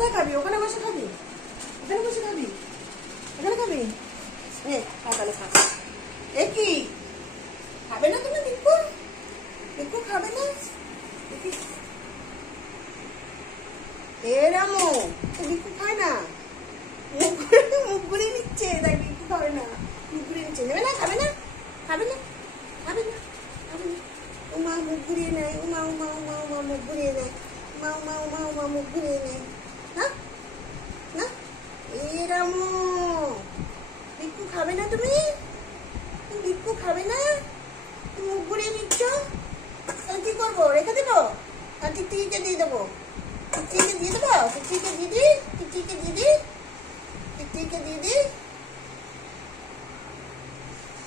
কোথায় খাবি? ওখানে বসে খাবি? এখানে বসে খাবি? এখানে খাবি? তাহলে খা। এ কি খাবে না তুমি? বিক্কু বিক্কু খাবে না? এ রামু, বিক্কু খায় না, মুখ ঘুরিয়ে নিচ্ছে, তাই বিক্কু খাবে না, মুখ ঘুরিয়ে নিচ্ছে। নেবে না? খাবে না? খাবে না? খাবে না? খাবে না? উমা মুখ ঘুরিয়ে নেয়, উমা উমা উমা উমা মুখ ঘুরিয়ে নেয়, উমা উমা উমা উমা মুখ ঘুরিয়ে নেয়। না না, এ রামু, বিক্কু খাবে না? তুমি বিক্কু খাবে না? মুখ ঘুরিয়ে নিচ্ছ, কি করবো? রেখে দেবো? আর টিকটিকে দিয়ে দেবো? টিকটিকে দিয়ে দেবো? টিকটিকে দিয়ে দিই? টিকটিকে দিয়ে দিই? টিকটিকে দিয়ে দিই?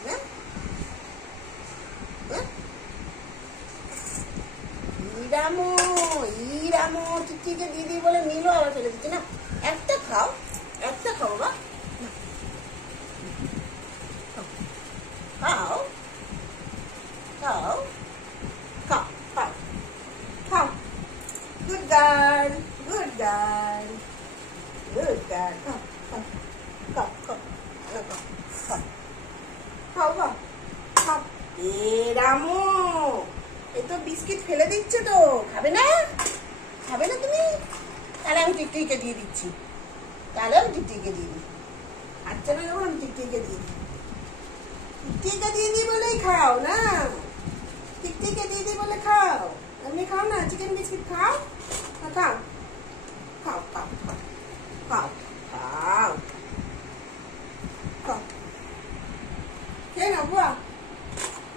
না ইরামো, ইরামো, টিকটিকে দিয়ে দিই বলে নিলো, আবার ফেলে দিচ্ছে। না, একটা খাও, একটা খাও বাবা, খাও খাও খাও খাও খাও। Good girl, good girl, good girl. খাও খাও খাও খাও খাও খাও খাও খাও। এ রামু, এ তো বিস্কিট ফেলে দিচ্ছে তো, খাবে না? খাবে না তুমি? তাহলে আমি টিকটিকে দিয়ে দিচ্ছি, তাহলে আমি টিকটিকে দিয়ে দিই। আচ্ছা না, যখন আমি টিকটিকে দিয়ে দিই, টিকটিকে দিয়ে দিই বলেই খাও না, টিকটিকে দিয়ে দিই বলে খাও। এমনি খাও না, চিকেন বিস্কিট খাও, খাও খাও খাও খাও খাও খাও। খেয়ে নাও বুয়া,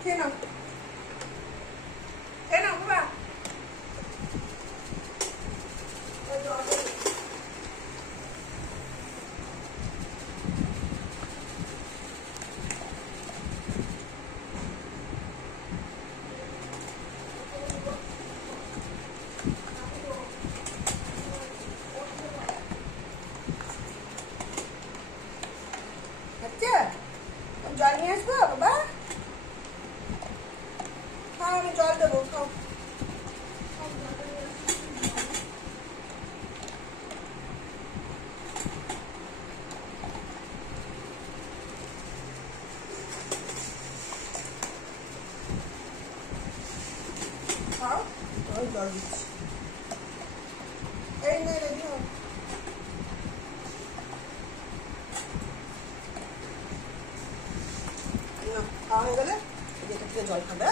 খেয়ে নাও, খেয়ে নাও বুয়া। আচ্ছা, জল নিয়ে আসবো বাবা? খাও, আমি জল দেবো, খাও। খাও, ওই জল দিচ্ছি। এই নে, রেডি হও। খাওয়া হয়ে গেলে এটা থেকে জল খাবে।